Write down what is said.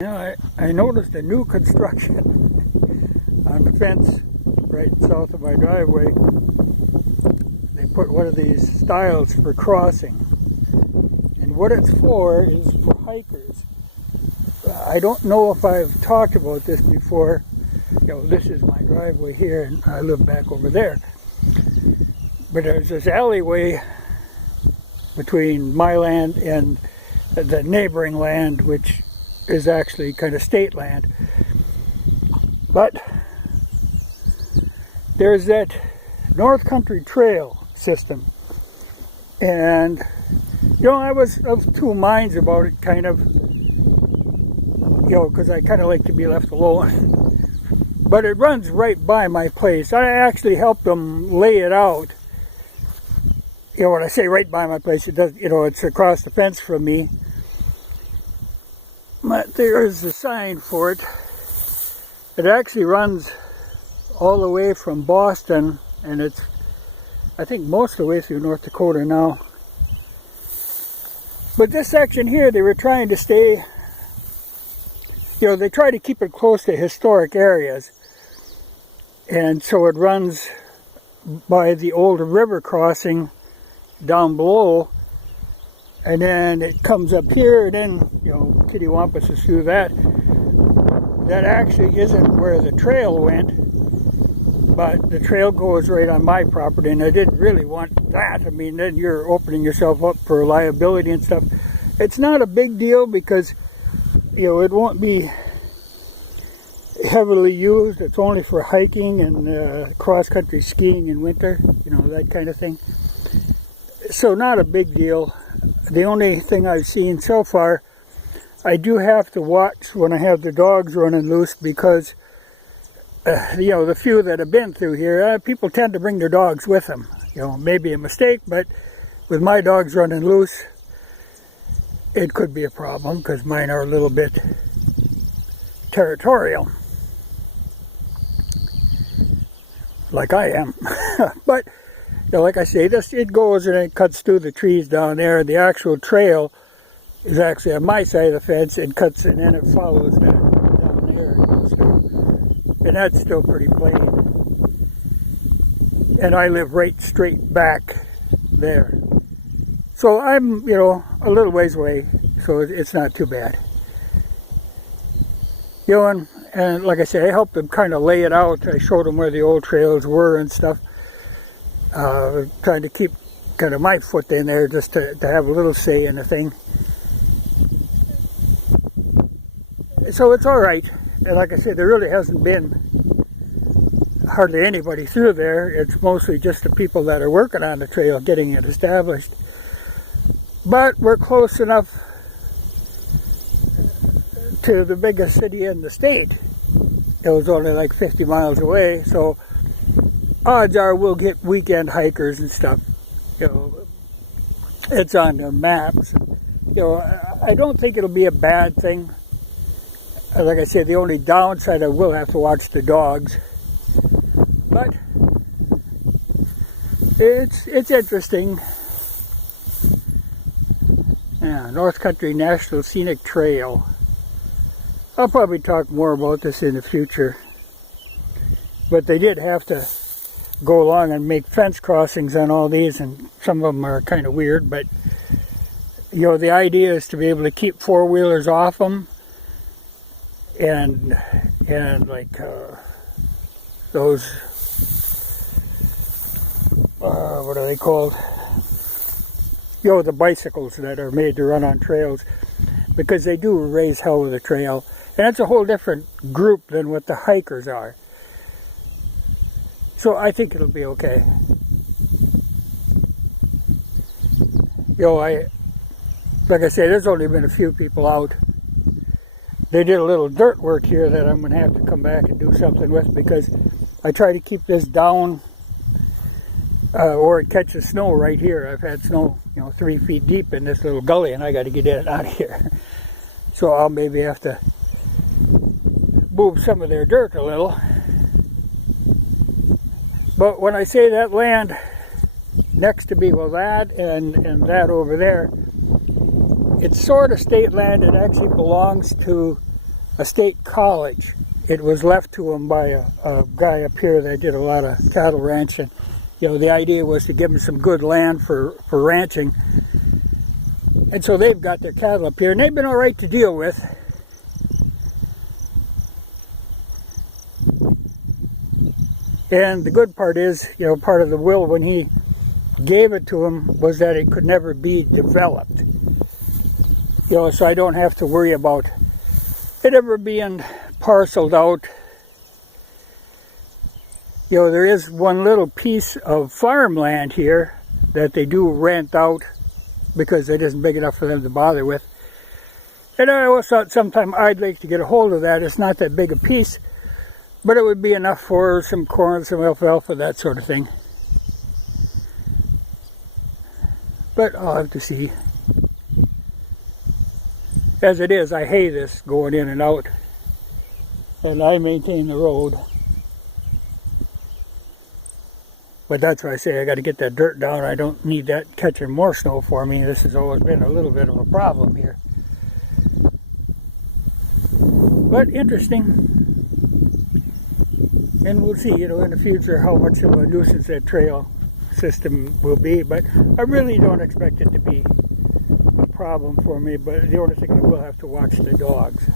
I noticed a new construction on the fence right south of my driveway. They put one of these stiles for crossing. And what it's for is for hikers. I don't know if I've talked about this before. This is my driveway here and I live back over there. But there's this alleyway between my land and the neighboring land, which is actually kind of state land. But there's that North Country Trail system, and I was of two minds about it, kind of, because I kind of like to be left alone. But it runs right by my place. I actually helped them lay it out. When I say right by my place, it does. It's across the fence from me. But there is a sign for it. It actually runs all the way from Boston, and it's, I think, most of the way through North Dakota now. But this section here, they were trying to stay, they try to keep it close to historic areas. And so it runs by the old river crossing down below. And then it comes up here, and then, Kittywampus is through that. That actually isn't where the trail went, but the trail goes right on my property, and I didn't really want that. I mean, then you're opening yourself up for liability and stuff. It's not a big deal because, it won't be heavily used. It's only for hiking and cross-country skiing in winter, that kind of thing. So not a big deal. The only thing I've seen so far, I do have to watch when I have the dogs running loose because, the few that have been through here, people tend to bring their dogs with them. Maybe a mistake, but with my dogs running loose, it could be a problem because mine are a little bit territorial. Like I am. But, like I say, it goes and it cuts through the trees down there. The actual trail is actually on my side of the fence. It cuts and then it follows that down there. And that's still pretty plain. And I live right straight back there. So I'm, a little ways away, so it's not too bad. And like I say, I helped them kind of lay it out. I showed them where the old trails were and stuff. Trying to keep kind of my foot in there just to have a little say in the thing. So it's all right. And like I said, there really hasn't been hardly anybody through there. It's mostly just the people that are working on the trail getting it established. But we're close enough to the biggest city in the state. It was only like 50 miles away, so odds are we'll get weekend hikers and stuff. It's on their maps. I don't think it'll be a bad thing. Like I said, the only downside, I will have to watch the dogs. But it's interesting. Yeah, North Country National Scenic Trail. I'll probably talk more about this in the future. But they did have to go along and make fence crossings on all these, and some of them are kind of weird, but the idea is to be able to keep four-wheelers off them, and like those what are they called, the bicycles that are made to run on trails, because they do raise hell with the trail, and it's a whole different group than what the hikers are. So I think it'll be okay. Like I say, there's only been a few people out. They did a little dirt work here that I'm going to have to come back and do something with, because I try to keep this down or it catches snow right here. I've had snow, 3 feet deep in this little gully, and I got to get it out of here. So I'll maybe have to move some of their dirt a little. But when I say that land next to me, that and that over there, it's sort of state land. It actually belongs to a state college. It was left to him by a guy up here that did a lot of cattle ranching. You know, the idea was to give him some good land for ranching. And so they've got their cattle up here, and they've been all right to deal with. And the good part is, you know, part of the will when he gave it to him was that it could never be developed. You know, so I don't have to worry about it ever being parceled out. You know, there is one little piece of farmland here that they do rent out because it isn't big enough for them to bother with. And I always thought sometime I'd like to get a hold of that. It's not that big a piece, but it would be enough for some corn, some alfalfa, that sort of thing. But I'll have to see. As it is, I hay this going in and out, and I maintain the road. But that's why I say I got to get that dirt down. I don't need that catching more snow for me. This has always been a little bit of a problem here. But interesting. And we'll see, you know, in the future how much of a nuisance that trail system will be. But I really don't expect it to be a problem for me. But the only thing I will have to watch the dogs.